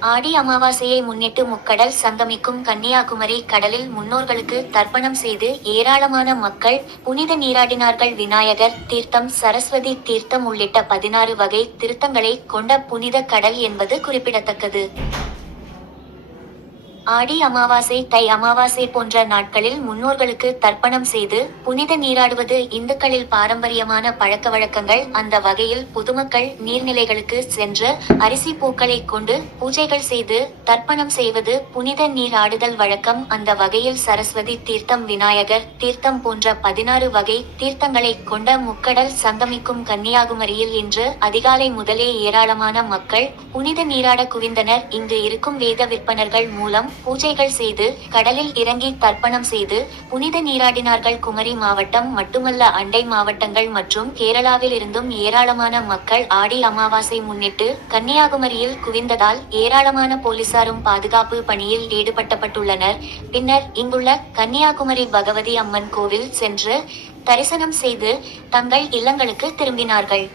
ஆடி அமாவாசையை முன்னிட்டு முக்கடல் சங்கமிக்கும் கன்னியாகுமரி கடலில் முன்னோர்களுக்கு தர்ப்பணம் செய்து ஏராளமான மக்கள் புனித நீராடினார்கள். விநாயகர் தீர்த்தம் சரஸ்வதி தீர்த்தம் உள்ளிட்ட பதினாறு வகை திருத்தங்களை கொண்ட புனித கடல் என்பது குறிப்பிடத்தக்கது. ஆடி அமாவாசை தை அமாவாசை போன்ற நாட்களில் முன்னோர்களுக்கு தர்ப்பணம் செய்து புனித நீராடுவது இந்துக்களில் பாரம்பரியமான பழக்க வழக்கங்கள். அந்த வகையில் பொதுமக்கள் நீர்நிலைகளுக்கு சென்று அரிசி பூக்களை கொண்டு பூஜைகள் செய்து தர்ப்பணம் செய்வது புனித நீராடுதல் வழக்கம். அந்த வகையில் சரஸ்வதி தீர்த்தம் விநாயகர் தீர்த்தம் போன்ற பதினாறு வகை தீர்த்தங்களை கொண்ட முக்கடல் சங்கமிக்கும் கன்னியாகுமரியில் இன்று அதிகாலை முதலே ஏராளமான மக்கள் புனித நீராட குவிந்தனர். இங்கு இருக்கும் வேத விற்பனர்கள் மூலம் பூஜைகள் செய்து கடலில் இறங்கி தர்ப்பணம் செய்து புனித நீராடினார்கள் குமரி மாவட்டம் மட்டுமல்ல அண்டை மாவட்டங்கள் மற்றும் கேரளாவில் இருந்தும் ஏராளமான மக்கள் ஆடி அமாவாசை முன்னிட்டு கன்னியாகுமரியில் குவிந்ததால் ஏராளமான போலீசாரும் பாதுகாப்பு பணியில் ஈடுபட்டப்பட்டுள்ளனர். பின்னர் இங்குள்ள கன்னியாகுமரி பகவதி அம்மன் கோவில் சென்று தரிசனம் செய்து தங்கள் இல்லங்களுக்கு திரும்பினார்கள்.